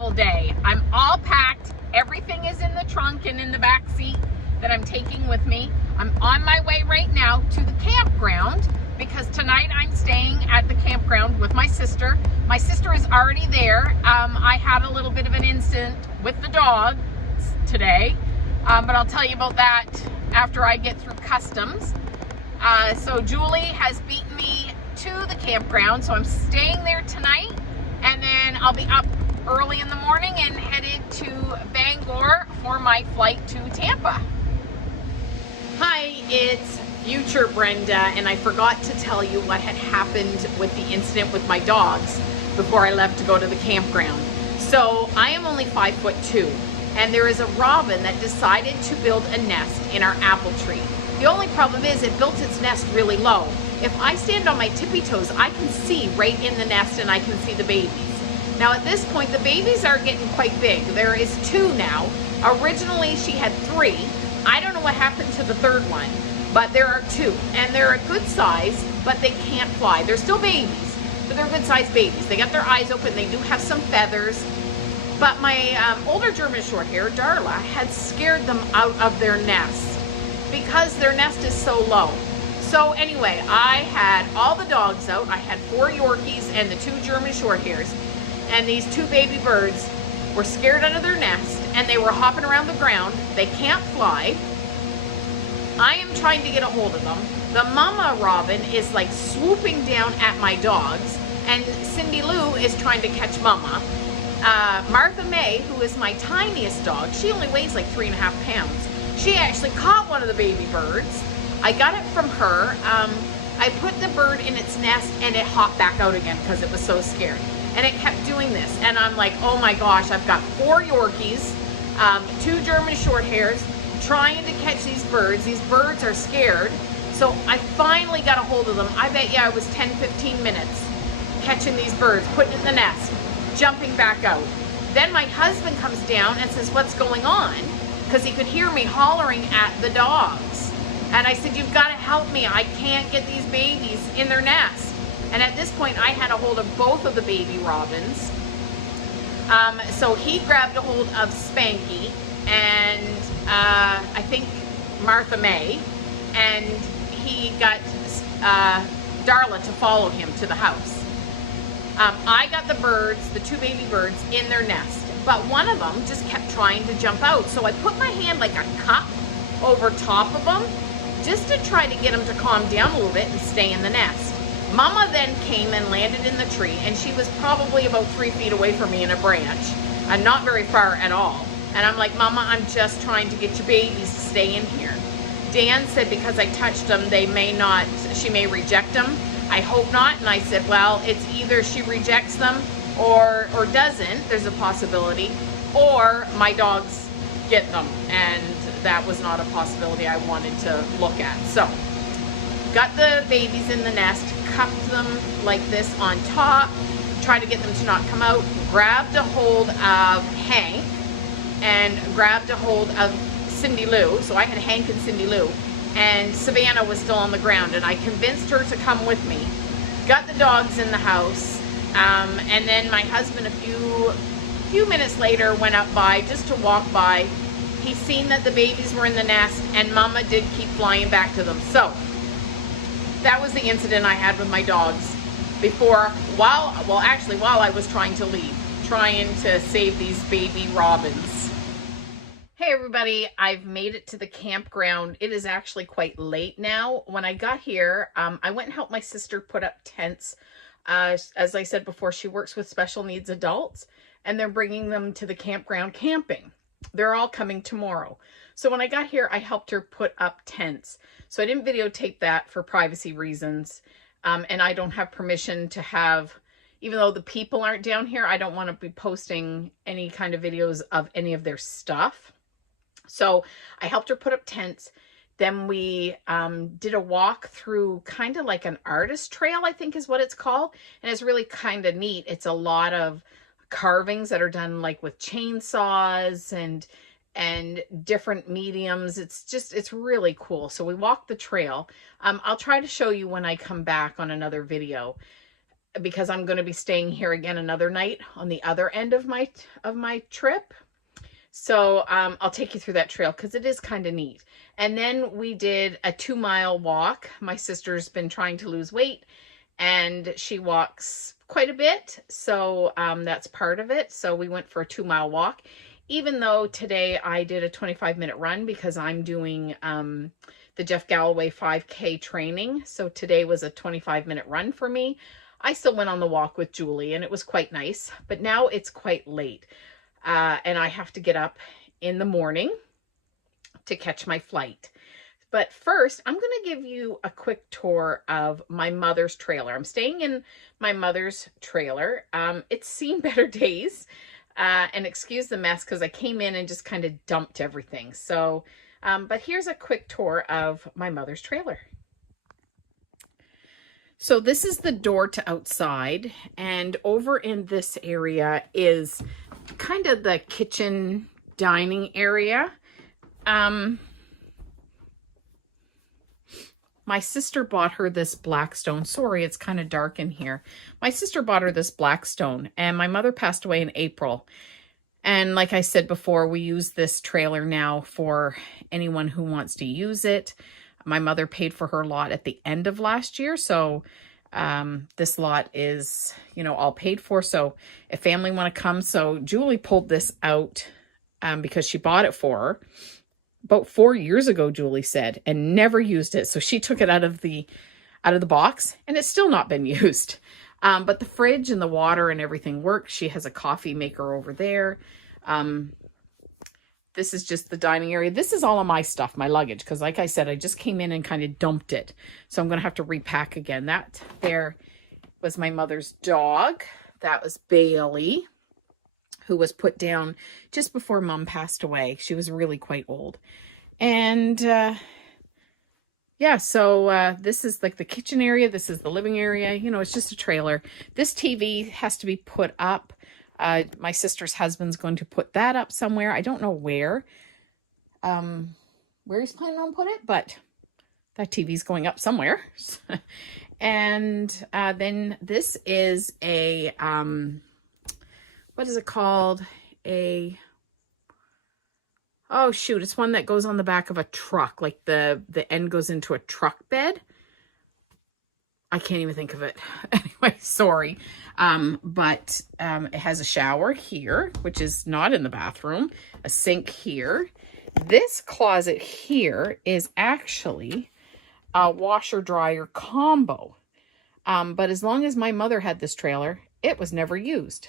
travel day. I'm all packed. Everything is in the trunk and in the back seat that I'm taking with me. I'm on my way right now to the campground because tonight I'm staying at the campground with my sister. My sister is already there. I had a little bit of an incident with the dog today, but I'll tell you about that after I get through customs. So Julie has beaten me to the campground, so I'm staying there tonight, and then I'll be up early in the morning and headed to Bangor for my flight to Tampa. Hi, it's future Brenda, and I forgot to tell you what had happened with the incident with my dogs before I left to go to the campground. So I am only 5'2", and there is a robin that decided to build a nest in our apple tree. The only problem is it built its nest really low. If I stand on my tippy toes, I can see right in the nest and I can see the babies. Now at this point, the babies are getting quite big. There is 2 now. Originally she had 3. I don't know what happened to the 3rd one, but there are 2, and they're a good size, but they can't fly. They're still babies, but they're good sized babies. They got their eyes open. They do have some feathers, but my older German Shorthair, Darla, had scared them out of their nest because their nest is so low. So anyway, I had all the dogs out. I had 4 Yorkies and the 2 German Shorthairs, and these 2 baby birds were scared out of their nest, and they were hopping around the ground. They can't fly. I am trying to get a hold of them. The mama robin is like swooping down at my dogs, and Cindy Lou is trying to catch mama. Martha May, who is my tiniest dog, she only weighs like 3.5 pounds. She actually caught one of the baby birds. I got it from her. I put the bird in its nest and it hopped back out again because it was so scared. And it kept doing this. And I'm like, oh my gosh, I've got 4 Yorkies, 2 German Shorthairs, trying to catch these birds. These birds are scared. So I finally got a hold of them. I bet you I was 10-15 minutes catching these birds, putting it in the nest, jumping back out. Then my husband comes down and says, what's going on? Because he could hear me hollering at the dogs. And I said, you've got to help me. I can't get these babies in their nest. And at this point, I had a hold of both of the baby robins. So he grabbed a hold of Spanky and I think Martha May, and he got Darla to follow him to the house. I got the birds, the 2 baby birds, in their nest, but one of them just kept trying to jump out. So I put my hand like a cup over top of them just to try to get them to calm down a little bit and stay in the nest. Mama then came and landed in the tree, and she was probably about 3 feet away from me in a branch, and not very far at all. And I'm like, Mama, I'm just trying to get your babies to stay in here. Dan said because I touched them, they may not, she may reject them. I hope not. And I said, well, it's either she rejects them or doesn't, there's a possibility, or my dogs get them, and that was not a possibility I wanted to look at. So got the babies in the nest, cupped them like this on top, tried to get them to not come out, grabbed a hold of Hank and grabbed a hold of Cindy Lou. So I had Hank and Cindy Lou, and Savannah was still on the ground, and I convinced her to come with me. Got the dogs in the house, and then my husband a few minutes later went up by just to walk by. He seen that the babies were in the nest, and Mama did keep flying back to them. So that was the incident I had with my dogs while I was trying to leave, trying to save these baby robins. Hey everybody, I've made it to the campground. It is actually quite late now. When I got here, I went and helped my sister put up tents. As I said before, she works with special needs adults, and they're bringing them to the campground camping. They're all coming tomorrow. So when I got here, I helped her put up tents. So I didn't videotape that for privacy reasons. And I don't have permission to have, even though the people aren't down here, I don't want to be posting any kind of videos of any of their stuff. So I helped her put up tents. Then we did a walk through kind of like an artist trail, I think is what it's called. And it's really kind of neat. It's a lot of carvings that are done like with chainsaws and different mediums. It's really cool. So we walked the trail. I'll try to show you when I come back on another video. because I'm going to be staying here again another night on the other end of my trip. So I'll take you through that trail because it is kind of neat. And then we did a 2-mile walk. My sister's been trying to lose weight and she walks quite a bit. So that's part of it. So we went for a 2-mile walk, even though today I did a 25-minute run because I'm doing the Jeff Galloway 5K training. So today was a 25-minute run for me. I still went on the walk with Julie and it was quite nice, but now it's quite late. And I have to get up in the morning to catch my flight. But first, I'm going to give you a quick tour of my mother's trailer. I'm staying in my mother's trailer. It's seen better days. And excuse the mess because I came in and just kind of dumped everything. So, but here's a quick tour of my mother's trailer. So this is the door to outside, and over in this area is kind of the kitchen dining area. My sister bought her this Blackstone. Sorry, it's kind of dark in here. My sister bought her this Blackstone, and my mother passed away in April. And like I said before, we use this trailer now for anyone who wants to use it. My mother paid for her lot at the end of last year, so this lot is, you know, all paid for. So if family want to come, so Julie pulled this out because she bought it for her about 4 years ago, Julie said, and never used it. So she took it out of the box, and it's still not been used. But the fridge and the water and everything works. She has a coffee maker over there. This is just the dining area. This is all of my stuff, my luggage, because like I said, I just came in and kind of dumped it. So I'm going to have to repack again. That there was my mother's dog. That was Bailey, who was put down just before Mom passed away. She was really quite old. And yeah, so this is like the kitchen area. This is the living area. You know, it's just a trailer. This TV has to be put up. My sister's husband's going to put that up somewhere. I don't know where he's planning on put it, but that TV's going up somewhere. And then this is a, what is it called? Oh shoot, it's one that goes on the back of a truck. Like the end goes into a truck bed. I can't even think of it. Anyway, sorry. But it has a shower here, which is not in the bathroom, a sink here. This closet here is actually a washer dryer combo. But as long as my mother had this trailer, it was never used.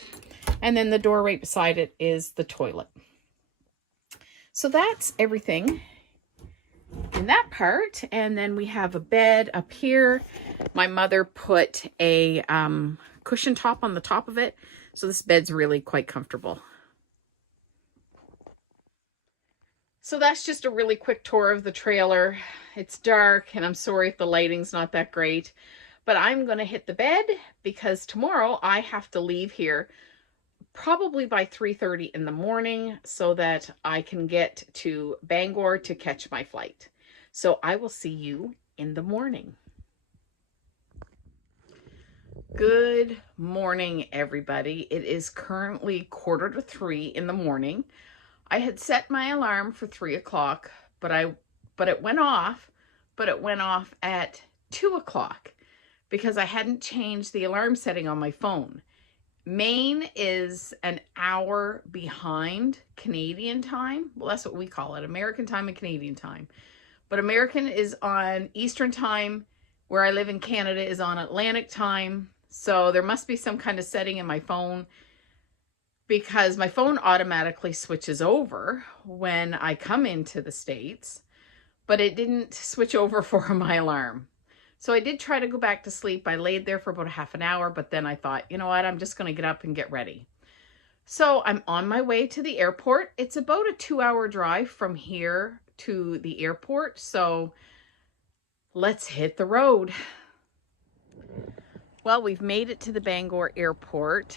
And then the door right beside it is the toilet. So that's everything in that part. And then we have a bed up here. My mother put a cushion top on the top of it. So this bed's really quite comfortable. So that's just a really quick tour of the trailer. It's dark and I'm sorry if the lighting's not that great, but I'm going to hit the bed because tomorrow I have to leave here probably by 3:30 in the morning so that I can get to Bangor to catch my flight. So I will see you in the morning. Good morning, everybody. It is currently 2:45 in the morning. I had set my alarm for 3 o'clock, but it went off at 2 o'clock because I hadn't changed the alarm setting on my phone. Maine is an hour behind Canadian time. Well, that's what we call it, American time and Canadian time. But American is on Eastern time. Where I live in Canada is on Atlantic time. So there must be some kind of setting in my phone because my phone automatically switches over when I come into the States, but it didn't switch over for my alarm. So I did try to go back to sleep. I laid there for about a half an hour, but then I thought, you know what, I'm just going to get up and get ready. So I'm on my way to the airport. It's about a 2-hour drive from here to the airport. So let's hit the road. Well, we've made it to the Bangor airport.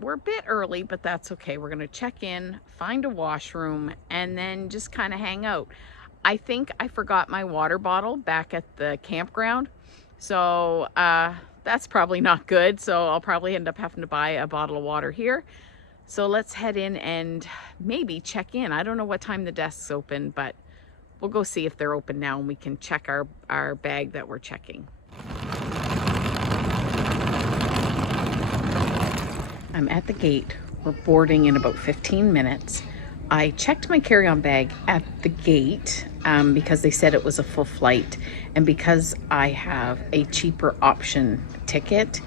We're a bit early, but that's okay. We're going to check in, find a washroom, and then just kind of hang out. I think I forgot my water bottle back at the campground. So that's That's probably not good, so I'll probably end up having to buy a bottle of water here. So let's head in and maybe check in. I don't know what time the desk's open, but we'll go see if they're open now and we can check our bag that we're checking. I'm at the gate. We're boarding in about 15 minutes. I checked my carry-on bag at the gate because they said it was a full flight. And because I have a cheaper option ticket,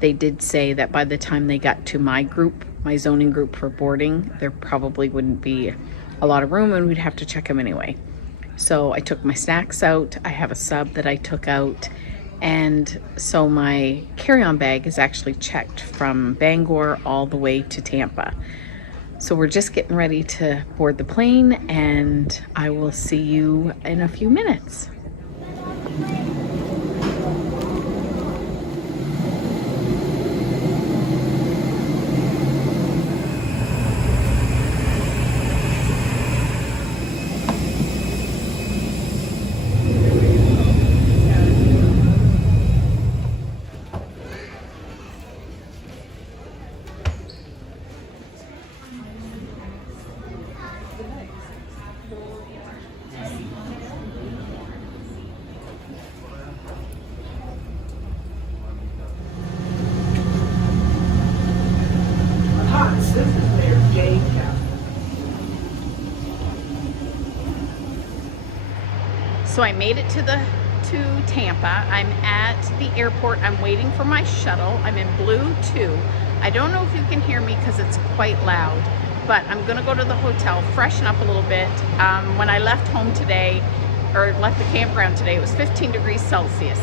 they did say that by the time they got to my group, my zoning group for boarding, there probably wouldn't be a lot of room and we'd have to check them anyway. So I took my snacks out. I have a sub that I took out. And so my carry-on bag is actually checked from Bangor all the way to Tampa. So we're just getting ready to board the plane and I will see you in a few minutes. So I made it to Tampa. I'm at the airport. I'm waiting for my shuttle. I'm in Blue 2. I don't know if you can hear me because it's quite loud, but I'm gonna go to the hotel, freshen up a little bit. When I left home today, or left the campground today, it was 15 degrees Celsius.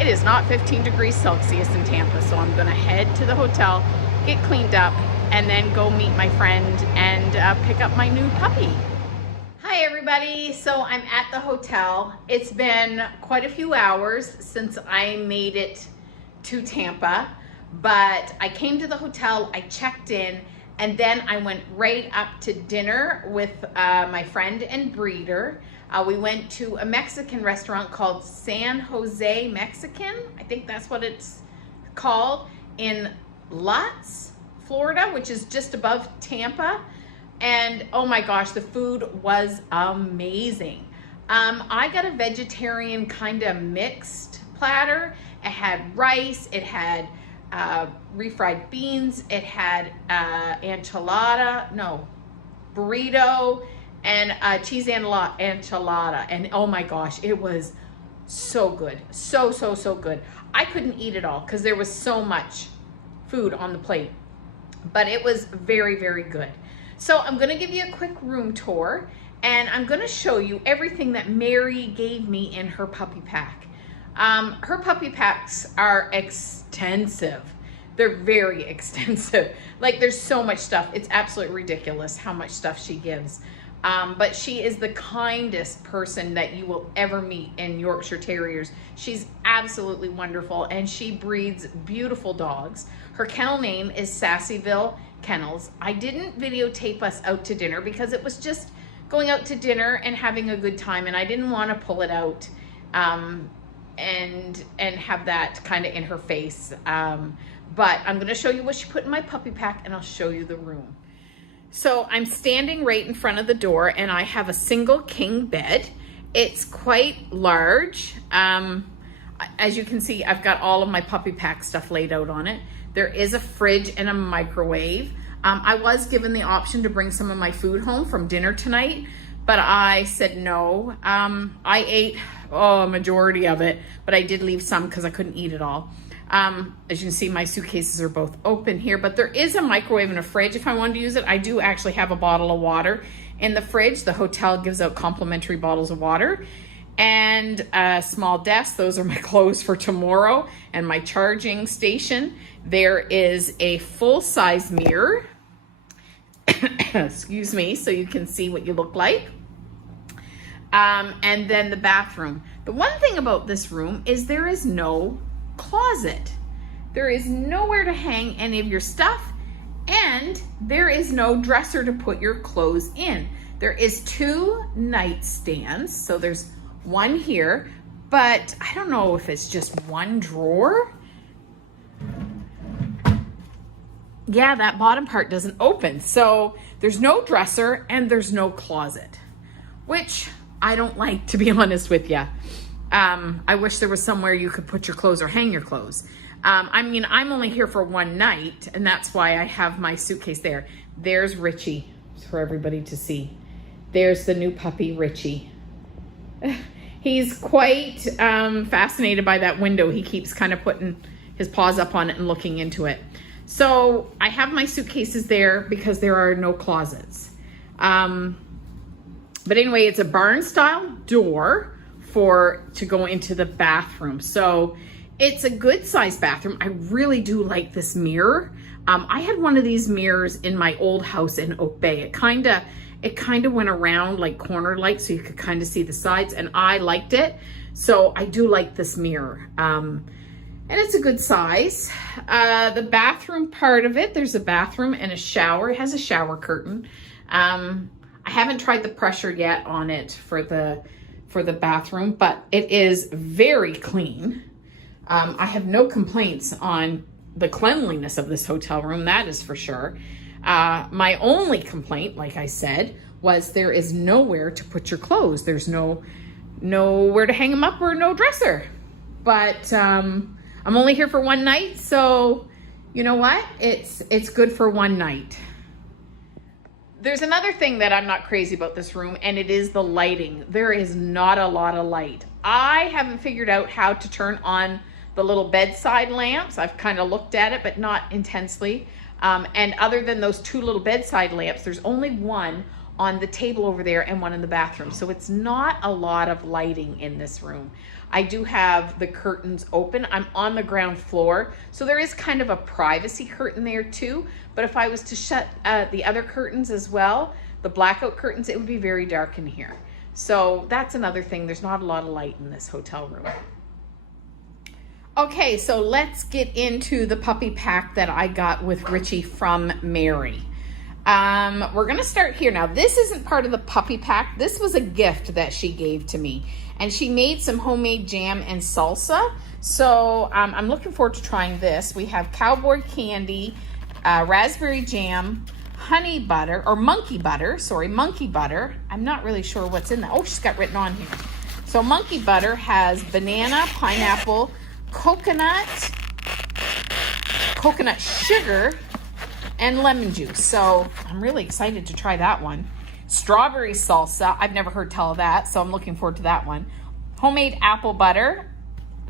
It is not 15 degrees Celsius in Tampa, so I'm gonna head to the hotel, get cleaned up, and then go meet my friend and pick up my new puppy. Hi everybody, so I'm at the hotel. It's been quite a few hours since I made it to Tampa, but I came to the hotel, I checked in, and then I went right up to dinner with my friend and breeder. We went to a Mexican restaurant called San Jose Mexican. I think that's what it's called, in Lutz, Florida, which is just above Tampa. And oh my gosh, the food was amazing. I got a vegetarian kind of mixed platter. It had rice, it had refried beans, it had burrito, and cheese enchilada. And oh my gosh, it was so good. So good. I couldn't eat it all because there was so much food on the plate, but it was very, very good. So I'm gonna give you a quick room tour and I'm gonna show you everything that Mary gave me in her puppy pack. Her puppy packs are extensive. They're very extensive. Like, there's so much stuff. It's absolutely ridiculous how much stuff she gives. But she is the kindest person that you will ever meet in Yorkshire Terriers. She's absolutely wonderful and she breeds beautiful dogs. Her kennel name is Sassyville Kennels. I didn't videotape us out to dinner because it was just going out to dinner and having a good time, and I didn't want to pull it out and have that kind of in her face. But I'm going to show you what she put in my puppy pack and I'll show you the room. So I'm standing right in front of the door and I have a single king bed. It's quite large. As you can see, I've got all of my puppy pack stuff laid out on it. There is a fridge and a microwave. I was given the option to bring some of my food home from dinner tonight, but I said no. I ate a majority of it, but I did leave some because I couldn't eat it all. As you can see, my suitcases are both open here, but there is a microwave and a fridge if I wanted to use it. I do actually have a bottle of water in the fridge. The hotel gives out complimentary bottles of water. And a small desk. Those are my clothes for tomorrow, and my charging station. There is a full-size mirror, excuse me, so you can see what you look like. And then the bathroom. The one thing about this room is there is no closet. There is nowhere to hang any of your stuff, and there is no dresser to put your clothes in. There is 2 nightstands, so there's one here, but I don't know if it's just one drawer. yeah, that bottom part doesn't open. So there's no dresser and there's no closet, which I don't like, to be honest with you. I wish there was somewhere you could put your clothes or hang your clothes. I mean, I'm only here for one night, and that's why I have my suitcase there. There's Richie for everybody to see. There's the new puppy, Richie. He's quite fascinated by that window. He keeps kind of putting his paws up on it and looking into it. So I have my suitcases there because there are no closets. But anyway, it's a barn style door to go into the bathroom. So it's a good sized bathroom. I really do like this mirror. I had one of these mirrors in my old house in Oak Bay. It kind of went around like corner like, so you could kind of see the sides, and I liked it. So I do like this mirror. And it's a good size. The bathroom part of it, there's a bathroom and a shower. It has a shower curtain. I haven't tried the pressure yet on it for the bathroom, but it is very clean. I have no complaints on the cleanliness of this hotel room, that is for sure. My only complaint, like I said, was there is nowhere to put your clothes. There's nowhere to hang them up or no dresser. But I'm only here for one night, so you know what? It's good for one night. There's another thing that I'm not crazy about this room, and it is the lighting. There is not a lot of light. I haven't figured out how to turn on the little bedside lamps. I've kind of looked at it, but not intensely. And other than those two little bedside lamps, there's only one on the table over there and one in the bathroom. So it's not a lot of lighting in this room. I do have the curtains open. I'm on the ground floor, so there is kind of a privacy curtain there too. But if I was to shut the other curtains as well, the blackout curtains, it would be very dark in here. So that's another thing. There's not a lot of light in this hotel room. Okay, so let's get into the puppy pack that I got with Richie from Mary. We're gonna start here. Now, this isn't part of the puppy pack. This was a gift that she gave to me. And she made some homemade jam and salsa. So I'm looking forward to trying this. We have cowboy candy, raspberry jam, honey butter, or monkey butter. Sorry, monkey butter. I'm not really sure what's in that. Oh, she's got written on here. So monkey butter has banana, pineapple, coconut sugar, and lemon juice. So I'm really excited to try that one. Strawberry salsa, I've never heard tell of that, so I'm looking forward to that one. Homemade apple butter,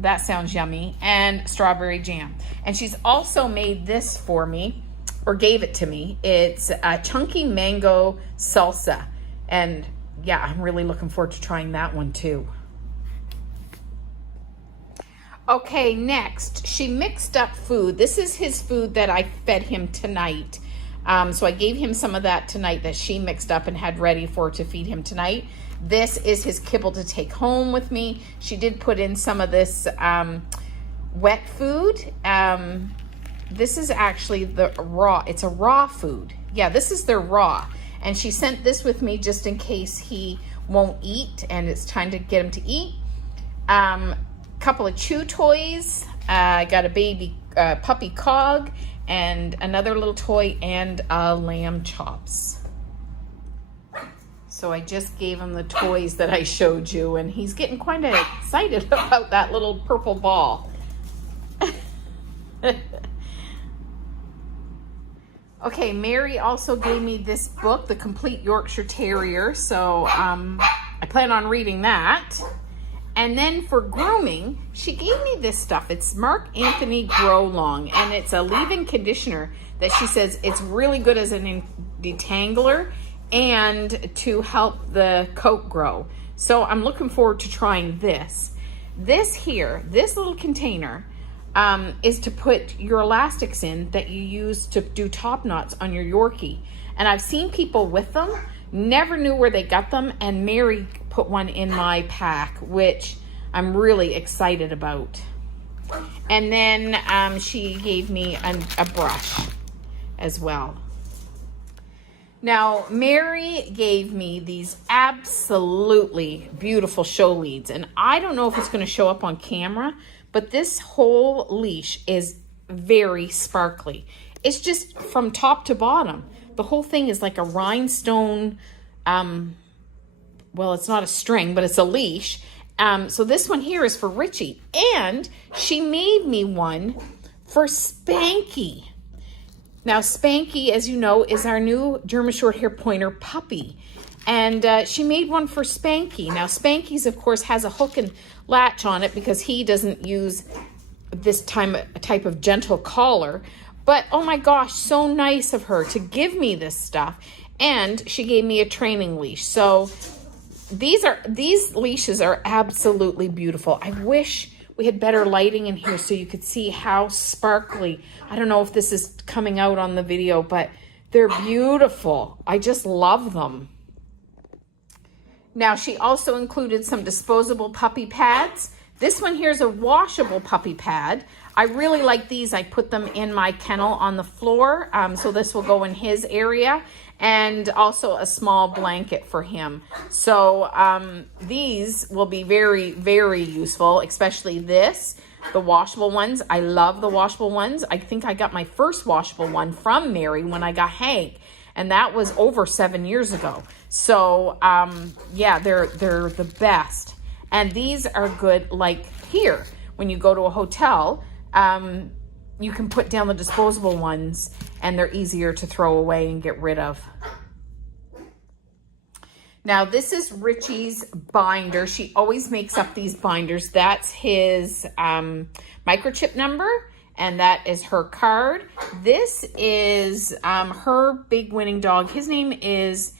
that sounds yummy, and strawberry jam. And she's also made this for me, or gave it to me. It's a chunky mango salsa. And yeah, I'm really looking forward to trying that one too. Okay, next, she mixed up food. This is his food that I fed him tonight. So I gave him some of that tonight that she mixed up and had ready to feed him tonight. This is his kibble to take home with me. She did put in some of this wet food. This is actually the raw. It's a raw food. Yeah, this is their raw. And she sent this with me just in case he won't eat and it's time to get him to eat. Couple of chew toys. I got a baby puppy cog and another little toy and lamb chops. So I just gave him the toys that I showed you, and he's getting quite excited about that little purple ball. Okay, Mary also gave me this book, The Complete Yorkshire Terrier, so I plan on reading that. And then for grooming, she gave me this stuff. It's Mark Anthony Grow Long, and it's a leave-in conditioner that she says it's really good as an detangler and to help the coat grow. So I'm looking forward to trying this. This little container is to put your elastics in that you use to do top knots on your Yorkie. And I've seen people with them, never knew where they got them, and Mary put one in my pack, which I'm really excited about. And then she gave me a brush as well. Now, Mary gave me these absolutely beautiful show leads, and I don't know if it's going to show up on camera, but this whole leash is very sparkly. It's just from top to bottom. The whole thing is like a rhinestone, well, it's not a string, but it's a leash. So this one here is for Richie. And she made me one for Spanky. Now, Spanky, as you know, is our new German Shorthair Pointer puppy. And she made one for Spanky. Now, Spanky's, of course, has a hook and latch on it because he doesn't use this type of gentle collar. But, oh my gosh, so nice of her to give me this stuff. And she gave me a training leash. So these leashes are absolutely beautiful. I wish we had better lighting in here so you could see how sparkly. I don't know if this is coming out on the video, but they're beautiful. I just love them. Now, she also included some disposable puppy pads. This one here is a washable puppy pad. I really like these. I put them in my kennel on the floor, so this will go in his area, and also a small blanket for him. So these will be very, very useful, especially this, the washable ones. I love the washable ones. I think I got my first washable one from Mary when I got Hank, and that was over 7 years ago. So yeah, they're the best. And these are good, like here, when you go to a hotel, you can put down the disposable ones and they're easier to throw away and get rid of. Now, this is Richie's binder. She always makes up these binders. That's his microchip number, and that is her card. This is her big winning dog. His name is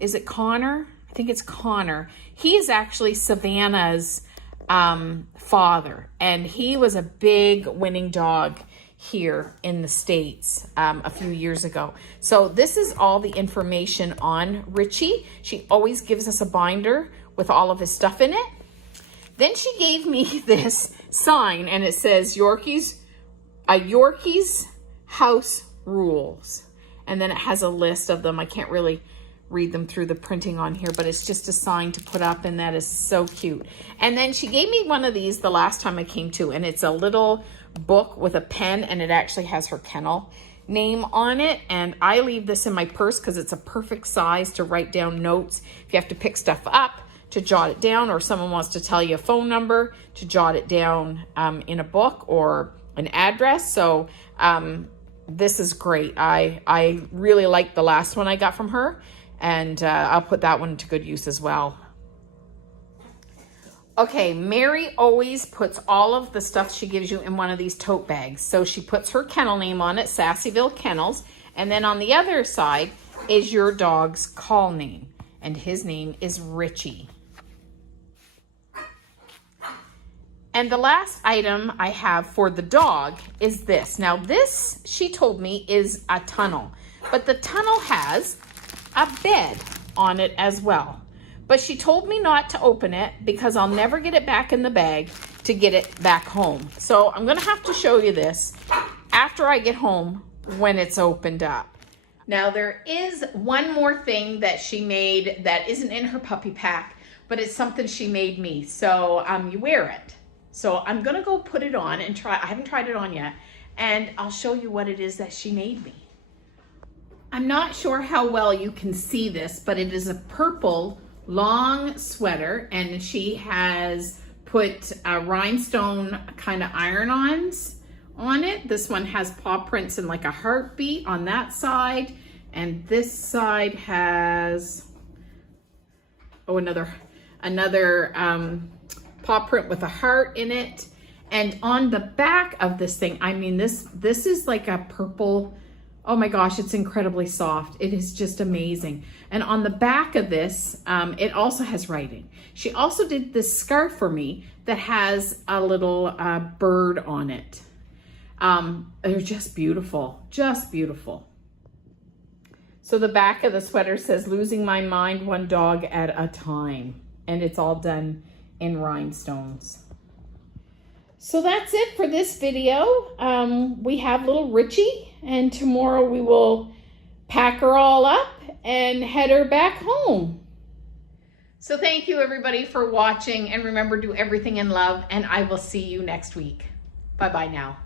is it Connor? I think it's Connor. He is actually Savannah's father, and he was a big winning dog here in the States a few years ago. So this is all the information on Richie. She always gives us a binder with all of his stuff in it. Then she gave me this sign, and it says Yorkie's house rules. And then it has a list of them. I can't really read them through the printing on here, but it's just a sign to put up, and that is so cute. And then she gave me one of these the last time I came to, and it's a little book with a pen, and it actually has her kennel name on it. And I leave this in my purse because it's a perfect size to write down notes. If you have to pick stuff up, to jot it down, or someone wants to tell you a phone number, to jot it down in a book or an address. So this is great. I really like the last one I got from her, and I'll put that one to good use as well. Okay, Mary always puts all of the stuff she gives you in one of these tote bags. So she puts her kennel name on it, Sassyville Kennels, and then on the other side is your dog's call name, and his name is Richie. And the last item I have for the dog is this. Now this, she told me, is a tunnel, but the tunnel has a bed on it as well. But she told me not to open it because I'll never get it back in the bag to get it back home. So I'm gonna have to show you this after I get home when it's opened up. Now there is one more thing that she made that isn't in her puppy pack, but it's something she made me. So you wear it. So I'm gonna go put it on and try. I haven't tried it on yet, and I'll show you what it is that she made me. I'm not sure how well you can see this, but it is a purple long sweater, and she has put rhinestone kind of iron-ons on it. This one has paw prints and like a heartbeat on that side, and this side has another paw print with a heart in it. And on the back of this thing, I mean, this is like a purple. Oh my gosh, it's incredibly soft. It is just amazing. And on the back of this, it also has writing. She also did this scarf for me that has a little bird on it. They're just beautiful, just beautiful. So the back of the sweater says, "Losing my mind one dog at a time." And it's all done in rhinestones. So that's it for this video. We have little Richie, and tomorrow we will pack her all up and head her back home. So thank you everybody for watching, and remember, do everything in love, and I will see you next week. Bye-bye now.